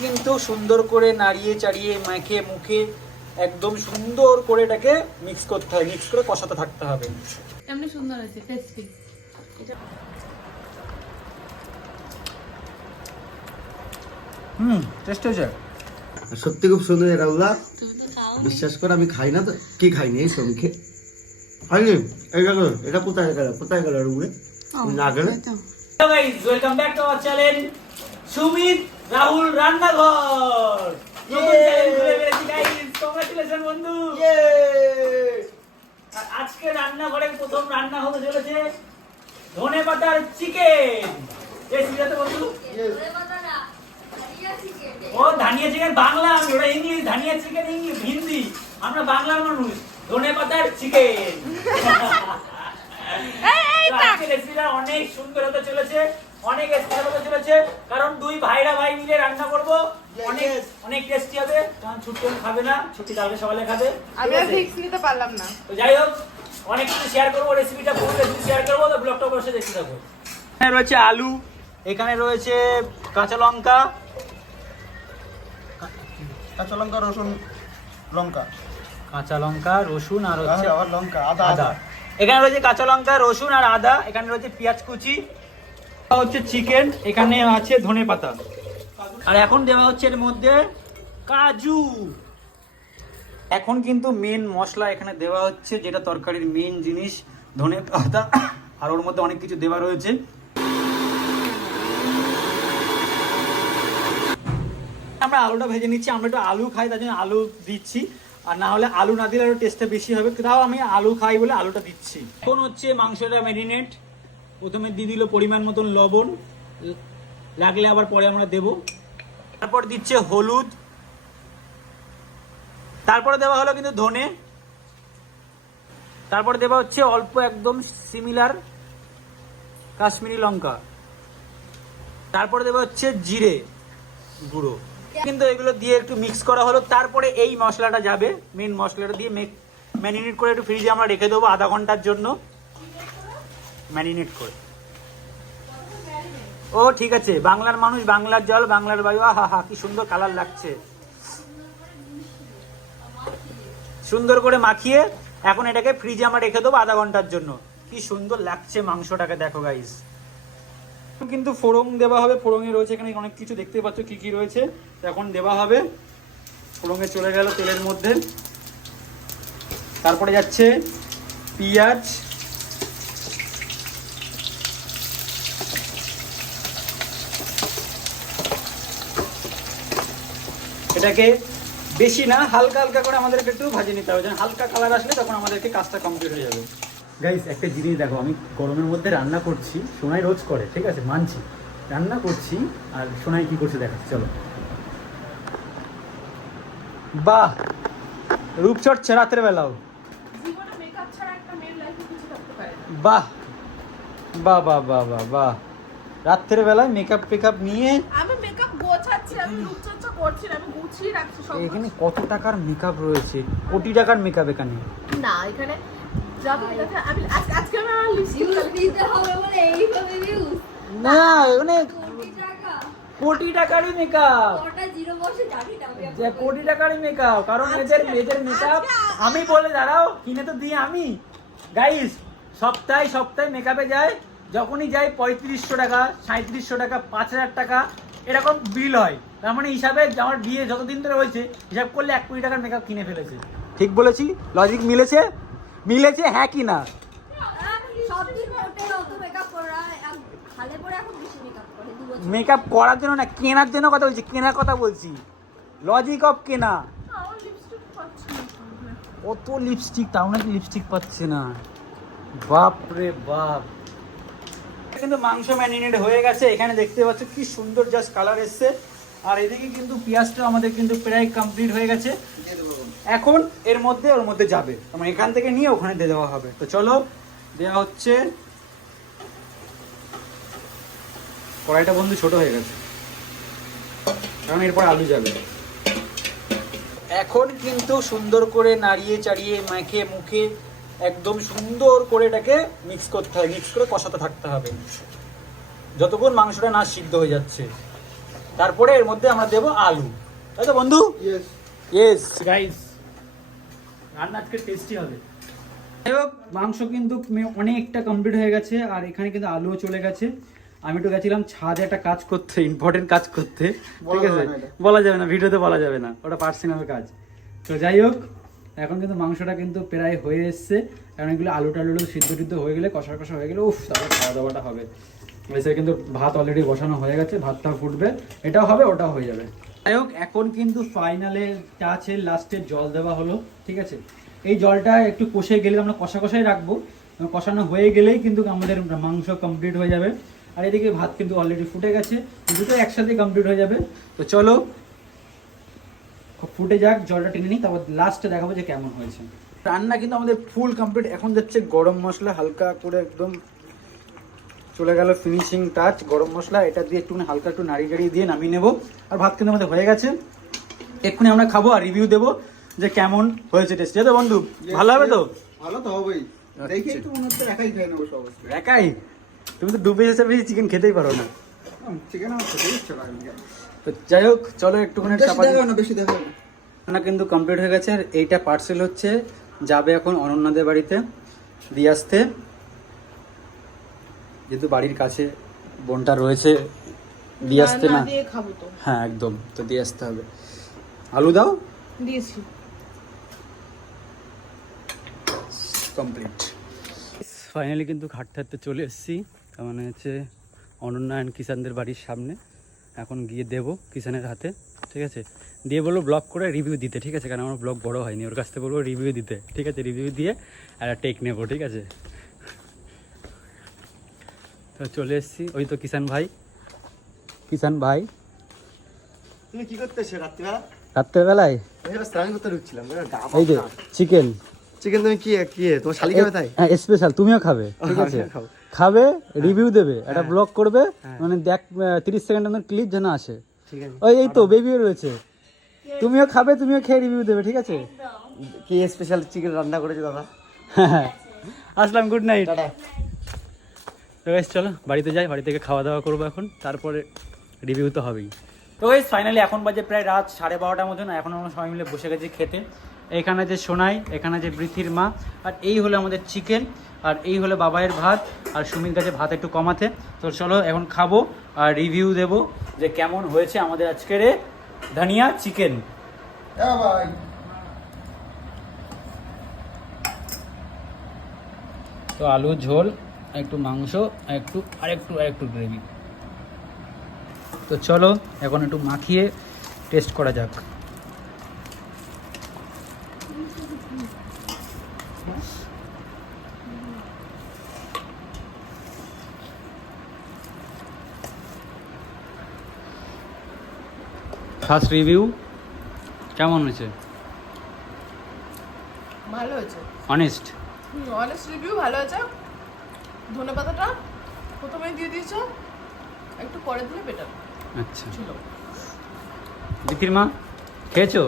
কিন্তু সুন্দর করে নাড়িয়ে চাড়িয়ে মেখে মুখে একদম সুন্দর করে এটাকে মিক্স করতে হবে মিক্স করে কষাতে থাকতে হবে। এমনি সুন্দর আছে টেস্টি হুম টেস্ট হয়েছে। সত্যি খুব সুন্দর বিশ্বাস করে আমি খাই না তো। কি খাইনি এই সমীক্ষে খাইনি? এই গেল এটা কোথায় গেল? কোথায় গেল রুমে? না গেলে welcome back to our channel Sumit Rahul রান্নাঘর। বন্ধু। আজকে রান্নাঘরের প্রথম রান্না হতে চলেছে ধনে পাতার চিকেন বন্ধু। ও ধানিয়া চিকেন বাংলা আমি ওটা ইংলিশ ধানিয়া চিকেন ইংলিশ হিন্দি। আমরা বাংলার মানুষ। ধনে পাতার চিকেন আজকে রেসিপিটা অনেক সুন্দর হতে চলেছে। অনেক স্পেশাল চলেছে কারণ দুই ভাইরা ভাই মিলে রান্না করব। অনেক অনেক টেস্টি হবে। কারণ ছুটি খাবে না ছুটি কালকে সকালে খাবে। আমি? ফিক্স নিতে পারলাম না। তো যাই হোক অনেক কিছু শেয়ার করব রেসিপিটা ফুল রেসিপি শেয়ার করব তো ব্লগটা বসে দেখতে থাকো। এখানে রয়েছে আলু এখানে রয়েছে কাঁচা লঙ্কা। কাঁচা লঙ্কা রসুন লঙ্কা। কাঁচা লঙ্কা রসুন আর হচ্ছে আবার লঙ্কা আদা। আদা। এখানে রয়েছে কাঁচা লঙ্কা রসুন আর আদা। এখানে রয়েছে পেঁয়াজ কুচি। হচ্ছে চিকেন, এখানে আছে ধনে পাতা। আর এখন দেওয়া হচ্ছে এর মধ্যে কাজু। এখন কিন্তু মেন মশলা এখানে দেওয়া হচ্ছে, যেটা তরকারির মেন জিনিস, ধনে পাতা, আর ওর মধ্যে অনেক কিছু দেওয়া রয়েছে। আমরা আলুটা ভেজে নিচ্ছি, আমরা একটু আলু খাই, তার জন্য আলু দিচ্ছি। আর না হলে আলু না দিলে আরও টেস্টটা বেশি হবে। তাও আমি আলু খাই বলে আলুটা দিচ্ছি। এখন হচ্ছে মাংসটা ম্যারিনেট প্রথমে দিয়ে দিল পরিমাণ মতন লবণ। লাগলে আবার পরে আমরা দেব। তারপর দিচ্ছে হলুদ। তারপরে দেওয়া হলো কিন্তু ধনে। তারপরে দেওয়া হচ্ছে অল্প একদম সিমিলার কাশ্মীরি লঙ্কা। তারপরে দেওয়া হচ্ছে জিরে গুঁড়ো। কিন্তু এগুলো দিয়ে একটু মিক্স করা হলো। তারপরে এই মশলাটা যাবে। মেন মশলাটা দিয়ে ম্যারিনেট করে একটু ফ্রিজে আমরা রেখে দেবো আধা ঘণ্টার জন্য। ম্যারিনেট করে। ও, ঠিক আছে। বাংলার মানুষ, বাংলার জল, বাংলার বায়ু হা হা, কি সুন্দর কালার লাগছে। সুন্দর করে মাখিয়ে এখন এটাকে ফ্রিজে আমরা রেখে দেবো আধা ঘণ্টার জন্য। কি সুন্দর লাগছে মাংসটাকে, দেখো গাইস কিন্তু ফোড়ং দেওয়া হবে ফোড়ঙে রয়েছে এখানে অনেক কিছু দেখতে পাচ্ছ কি কি রয়েছে। এখন দেওয়া হবে। ফোড়ঙে চলে গেল তেলের মধ্যে। তারপরে যাচ্ছে পেঁয়াজ। এটাকে বেশি না হালকা হালকা করে আমাদেরকে একটু ভাজে নিতে হবে। যেন হালকা কালার আসলে তখন আমাদেরকে কাজটা কমপ্লিট হয়ে যাবে। গাইস একটা জিনিস দেখো আমি গরমের মধ্যে রান্না করছি সোনাই রোজ করে ঠিক আছে? মানছি। রান্না করছি আর সোনাই কি করছে দেখাচ্ছি চলো। বাহ! রূপচর্চা রাতের বেলাও। জীবনে মেকআপ ছাড়া একটা মেয়ের লাইফে কিছু করতে পারে না। বাহ! বাহ বাহ বাহ বাহ বাহ। রাত্রের বেলায় মেকআপ টেকআপ নিয়ে আমি মেকআপ গোছাচ্ছি আমি রূপচর্চা করছি না আমি গুছিয়ে রাখছি সব এখানে কত টাকার মেকআপ রয়েছে? কোটি টাকার মেকআপ এখানে। না এখানে আমি আজকে আমি আমার লিপস্টিক দিতে হবে বলে এইভাবে views? না এখানে কোটি টাকারই মেকআপ কটা জিরো বসে জানি না আমি যে কোটি টাকারই মেকআপ কারণ এদের এদের মেকআপ আমি বলে দাঁড়াও কিনে তো দিই আমি। গাইস সপ্তাহে সপ্তাহে মেকআপে যায় যখনই যাই পঁয়ত্রিশশো টাকা সাঁত্রিশশো টাকা পাঁচ হাজার টাকা এরকম বিল হয়। তার মানে হিসাবে আমার বিয়ে যতদিন ধরে হয়েছে হিসাব করলে এক কোটি টাকার মেকআপ কিনে ফেলেছে। ঠিক বলেছি? লজিক মিলেছে? মিলেছে হ্যাঁ কি না? মেকআপ করা খালে পরে এখন বেশি মেকআপ করে দু বছর। মেকআপ করার জন্য না কেনার জন্য কথা বলছি কেনার কথা বলছি। লজিক অফ কেনা। আমার লিপস্টিক পাচ্ছি কত লিপস্টিক তাও নাকি লিপস্টিক পাচ্ছে না। বাপ রে বাপ। কিন্তু মাংস ম্যারিনেট হয়ে গেছে। এখানে দেখতে পাচ্ছ কি সুন্দর জাস্ট কালার এসছে। আর এদিকে কিন্তু পেঁয়াজটা আমাদের কিন্তু প্রায় কমপ্লিট হয়ে গেছে। এখন এর মধ্যে, ওর মধ্যে যাবে। মানে এখান থেকে নিয়ে ওখানে দিয়ে দেওয়া হবে। তো চলো দেওয়া হচ্ছে। কড়াইটা বন্ধু ছোট হয়ে গেছে। কারণ এরপর আলু যাবে। এখন কিন্তু সুন্দর করে নাড়িয়ে চাড়িয়ে মেখে মুখে একদম সুন্দর করে এটাকে মিক্স করতে হয় মিক্স করে কষাতে থাকতে হবে। যতক্ষণ মাংসটা না সিদ্ধ হয়ে যাচ্ছে। তারপরে এর মধ্যে আমরা দেবো আলু। তাই তো বন্ধু? ইয়েস গাইস রান্না আজকে টেস্টি হবে। যাই হোক মাংস কিন্তু অনেকটা কমপ্লিট হয়ে গেছে আর এখানে কিন্তু আলুও চলে গেছে। আমি একটু গেছিলাম ছাদে একটা কাজ করতে ইম্পর্টেন্ট কাজ করতে। ঠিক আছে? বলা যাবে না ভিডিওতে বলা যাবে না। ওটা পার্সোনাল কাজ। তো যাই হোক এখন কিন্তু মাংসটা কিন্তু প্রায় হয়ে এসছে। কারণ এগুলো আলু টালু সিদ্ধ টিদ্ধ হয়ে গেলে, কষা কষা হয়ে গেলে, উফ, তারপর খাওয়া দাওয়াটা হবে। এসে কিন্তু ভাত অলরেডি বসানো হয়ে গেছে, ভাতটা ফুটবে। এটাও হবে ওটাও হয়ে যাবে। যাই হোক, এখন কিন্তু ফাইনালে আছে লাস্টের জল দেওয়া হলো, ঠিক আছে? এই জলটা একটু কষে গেলে আমরা কষা কষাই রাখব। কষানো হয়ে গেলেই কিন্তু আমাদের মাংস কমপ্লিট হয়ে যাবে। আর এদিকে ভাত কিন্তু অলরেডি ফুটে গেছে দুটো একসাথে কমপ্লিট হয়ে যাবে। তো চলো ফুটে যাক জলটা টেনে নিই তারপর লাস্টে দেখাবো যে কেমন হয়েছে। রান্না কিন্তু আমাদের ফুল কমপ্লিট এখন যাচ্ছে গরম মশলা হালকা করে একদম চলে গেল ফিনিশিং টাচ গরম মশলা এটা দিয়ে একটু হালকা একটু নাড়ি গাড়িয়ে দিয়ে নামিয়ে নেব। আর ভাত কিন্তু আমাদের হয়ে গেছে। এক্ষুনি আমরা খাব আর রিভিউ দেবো যে কেমন হয়েছে টেস্ট তো বন্ধু ভালো হবে তো? ভালো তো হবেই। আচ্ছা। একটু মনে একাই খেয়ে নেব সব একাই? তুমি তো ডুবে হিসেবে চিকেন খেতেই পারো না। চিকেন আমার খেতে ইচ্ছে। তো যাই হোক চলো একটুখানি বেশি চাপা না কিন্তু কমপ্লিট হয়ে গেছে। আর এইটা পার্সেল হচ্ছে যাবে এখন অনন্যাদের বাড়িতে দিয়ে আসতে। যেহেতু বাড়ির কাছে বোনটা রয়েছে দিয়ে আসতে না দিয়ে খাব তো। হ্যাঁ একদম। তো দিয়ে আসতে হবে। আলু দাও। দিয়েছি। কমপ্লিট ফাইনালি কিন্তু হাঁটতে হাঁটতে চলে এসেছি। তার মানে হচ্ছে অনন্যা অ্যান্ড কিষানদের বাড়ির সামনে। এখন গিয়ে দেবো কিষানের হাতে ঠিক আছে? দিয়ে বলব ব্লগ করে রিভিউ দিতে ঠিক আছে? কারণ আমার ব্লগ বড় হয়নি ওর কাছ থেকে বলব রিভিউ দিতে ঠিক আছে? রিভিউ দিয়ে একটা টেক নেব ঠিক আছে? তো চলে এসেছি। ওই তো কিষান ভাই। কিষান ভাই। তুমি কি করতেছো রাত্রিবেলা? রাত্রেবেলায়? স্নান করতে ঢুকছিলাম এই যে চিকেন চিকেন তুমি কি কি তোমার শালি খাবে তাই? হ্যাঁ স্পেশাল তুমিও খাবে ঠিক আছে? খাব। খাবে রিভিউ দেবে একটা ব্লগ করবে মানে দেখ তিরিশ সেকেন্ড আপনার ক্লিপ যেন আসে। আছে। ওই এই তো বেবিও রয়েছে। তুমিও খাবে তুমিও খেয়ে রিভিউ দেবে ঠিক আছে? কি স্পেশাল চিকেন রান্না করেছে দাদা? হ্যাঁ আসলাম গুড নাইট চলো বাড়িতে যাই বাড়ি থেকে খাওয়া দাওয়া করব এখন তারপরে রিভিউ তো হবেই। তো গাইস ফাইনালি এখন বাজে প্রায় রাত সাড়ে বারোটার মতন এখন আমরা সবাই মিলে বসে গেছি খেতে। এখানে যে সোনাই এখানে যে বৃথির মা আর এই হলো আমাদের চিকেন আর এই হলো বাবাইয়ের ভাত আর সুমির কাছে ভাত একটু কমাতে। তো চলো এখন খাব আর রিভিউ দেব যে কেমন হয়েছে আমাদের আজকের ধনিয়া চিকেন হ্যাঁ তো আলু ঝোল একটু মাংস একটু আর একটু আর একটু গ্রেভি তো চলো এখন একটু মাখিয়ে টেস্ট করা যাক। ফার্স্ট রিভিউ কেমন হয়েছে? ভালো হয়েছে। অনেস্ট অনেস্ট রিভিউ ভালো হয়েছে। ধনে পাতাটা প্রথমেই দিয়ে দিয়েছ একটু পরে দিলে বেটার আচ্ছা। ছিল মা খেয়েছো?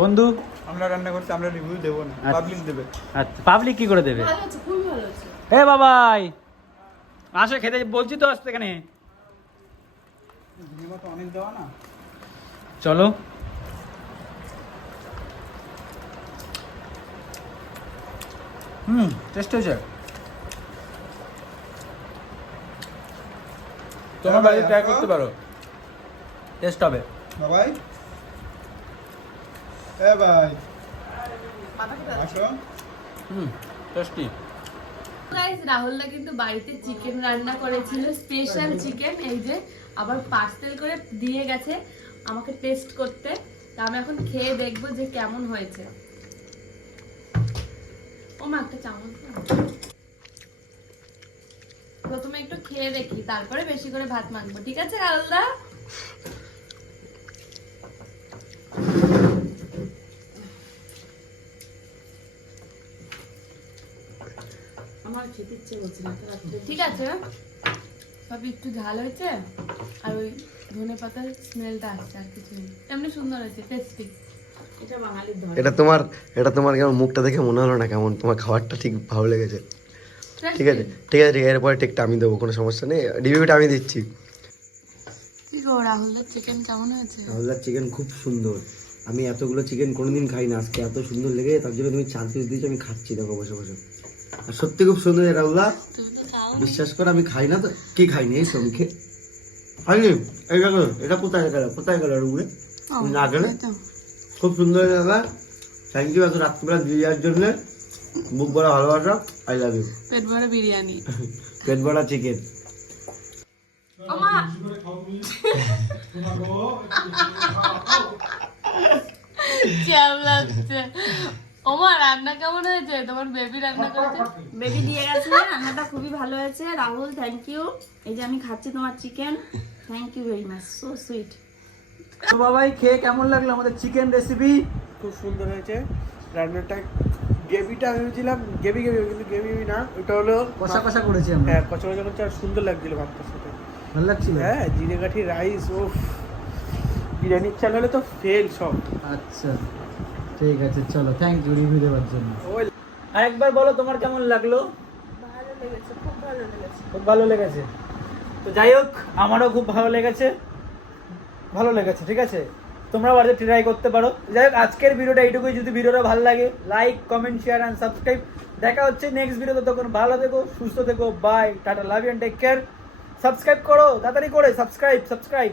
বন্ধু? আমরা রান্না করছি আমরা রিভিউ দেবো না আচ্ছা। পাবলিক দেবে। আচ্ছা পাবলিক কি করে দেবে? হে বাবাই! আসো খেতে বলছি তো আসতে এখানে। চলো। হুম টেস্ট হয়েছে? তোমার বাড়িতে ট্রাই করতে পারো। টেস্ট হবে। হ্যাঁ ভাই। খেতে আসো। হুম টেস্টি গাইস রাহুলদা কিন্তু বাড়িতে চিকেন রান্না করেছিল স্পেশাল চিকেন এই যে আবার পার্সেল করে দিয়ে গেছে আমাকে টেস্ট করতে। তা আমি এখন খেয়ে দেখব যে কেমন হয়েছে। ও মা একটা চামচ খেয়ে দেখি তারপরে বেশি করে ভাত মাখবো ঠিক আছে রাহুলদা আমার খেতে ইচ্ছে করছে না ঠিক আছে। সবই একটু ঝাল হয়েছে আর ওই ধনে পাতার স্মেলটা আসছে আর কিছু নেই। এমনি সুন্দর হয়েছে টেস্টি এটা বাঙালির ধরে এটা তোমার এটা তোমার কেমন মুখটা দেখে মনে হলো না কেমন? তোমার খাবারটা ঠিক ভালো লেগেছে। ঠিক আছে ঠিক আছে ঠিক আছে এরপরে টেকটা আমি দেবো কোনো সমস্যা নেই। রিভিউটা আমি দিচ্ছি। চিকেন রাহুলদার চিকেন খুব সুন্দর। আমি এতগুলো চিকেন কোনোদিন খাই না আজকে এত সুন্দর লেগে তার জন্য তুমি চার পিস দিয়েছ আমি খাচ্ছি দেখো বসে বসে। আর সত্যি খুব সুন্দর রাহুলদা। তুমি বিশ্বাস করো আমি খাই না তো কি খাইনি এই সমখে খাইনি? এই দেখো এটা কোথায় গেল কোথায় গেল রুমে? না গেলে? খুব সুন্দর জায়গা। থ্যাংক ইউ এত রাত্রিবেলা দিয়ে যাওয়ার জন্য। বুক ভরা ভালোবাসা আই লাভ ইউ পেট ভরে বিরিয়ানি। পেট ভরা চিকেন ওমা! রান্না কেমন হয়েছে? তোমার বেবি রান্না করেছে? বেবি দিয়ে গেছে রান্নাটা খুবই ভালো হয়েছে। রাহুল থ্যাংক ইউ এই যে আমি খাচ্ছি তোমার chicken thank you very much so sweet তো বাবাই খেয়ে কেমন লাগল আমাদের চিকেন রেসিপি খুব সুন্দর হয়েছে। রান্নাটা গ্রেভিটা ভেবেছিলাম গ্রেভি গ্রেভি কিন্তু গ্রেভি না ওটা হলো কষা কষা করেছি আমরা। হ্যাঁ কচা কচা করছে আর সুন্দর লাগছিল ভাতটার সাথে। ভালো লাগছিল? হ্যাঁ জিরে কাঠি রাইস ও বিরিয়ানির চাল হলে তো ফেল সব। আচ্ছা ঠিক আছে চলো থ্যাংক ইউ রিভিউ দেওয়ার জন্য। ওই আরেকবার বলো তোমার কেমন লাগল? ভালো লেগেছে খুব ভালো লেগেছে। খুব ভালো লেগেছে। তো যাই হোক আমারও খুব ভালো লেগেছে। ভালো লেগেছে ঠিক আছে? তোমরা বাড়িতে ট্রাই করতে পারো। যাই হোক আজকের ভিডিওটা এইটুকুই। যদি ভিডিওটা ভালো লাগে like comment share and subscribe দেখা হচ্ছে নেক্সট ভিডিওতে তখন ভালো থেকো, সুস্থ থেকো bye tata love you take care subscribe করো, তাড়াতাড়ি করে। Subscribe subscribe